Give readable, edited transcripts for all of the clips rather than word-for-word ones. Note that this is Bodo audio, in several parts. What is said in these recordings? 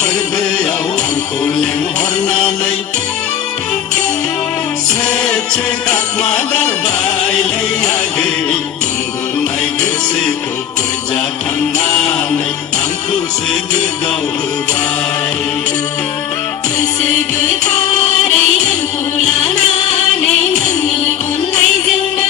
फोरबोआव आंखौ लेंहरनानै सेचे खाखमा गारबायलै आगै उन्दुनाय गोसोखौ फोजाखांनानै आंखौसो गोदाव होबाय गोसो गोथारै नोंखौ लानानै नोंनि अननायजोंनो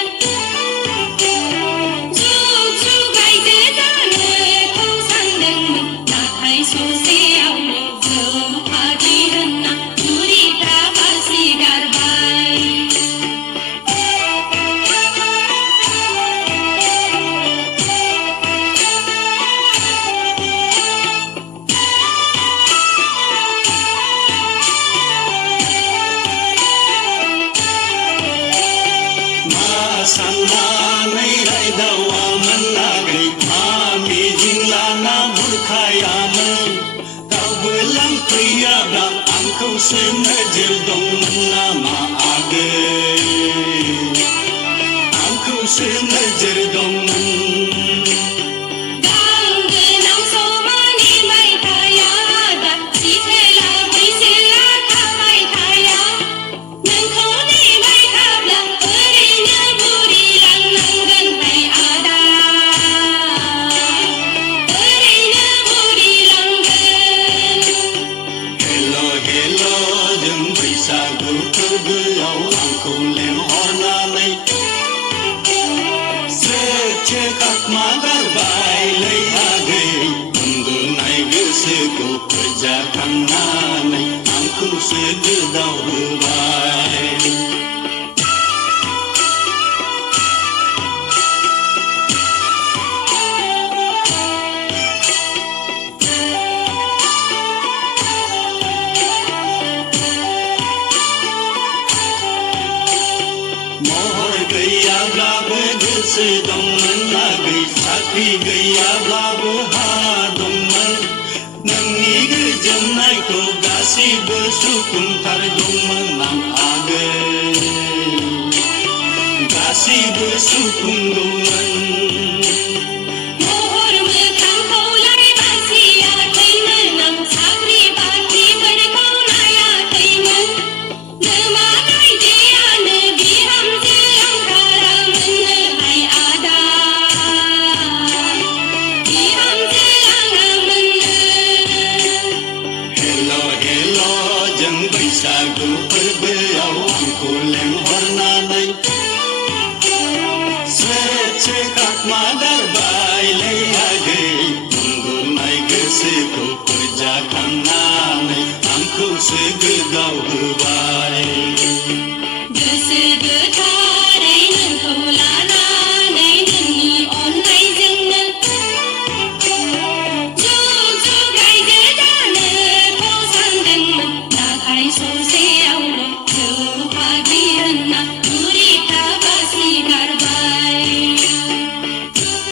जुग जुग रायजो जानोखौ सानदोंमोन नाथाय ससेयावनो जोबफादि होनना मुरिफ्रा बासि गारबाय साननानै रायदावामोन आगै मा मिजिं लाना बुरखायामोन रावबो लांफैयाब्ला आंखौसो नोजोर दंमोन नामा आगै आंखौसो नोजोर दंमोन गांगोनाव समानि बायथाया दा सिथेला बैसोआ थाबाय थाया नोंखौ नेबाय थाब्ला ओरैनो बुरिलांनांगोनहाय आदा ओरैनो बुरिलांगोन हेल' हेल' जों बैसागु फोरबोआव आंखौ लेंहरनानै सेचे खाखमा गारबायलै आगै उन्दुनाय गोसोखौ फोजाखांनानै आंखौसो गोदाव होबाय महर गैयाब्लाबो गोसो दंमोन आगै साख्रि गैयाब्लाबो हा दंमोन नोंनि गोजोननायखौ गासिबो सुफुंथारगौमोन आं आगै गासिबो सुफुंगौमोन महर मोखांखौलाय बासियाखैमोन आं साख्रि बाख्रिफोरखौ नायाखैमोन नोमा गायदेयानो बिहामजो आंखारामोननोहाय आदा बिहामजो आङामोननो हेल' हेल' जों बैसागु फोरबोआव आंखौ लेंहरनानै सेचे खाखमा गारबायलै आगै उन्दुनाय गोसोखौ फोजाखांनानै आंखौसो गोदाव होबाय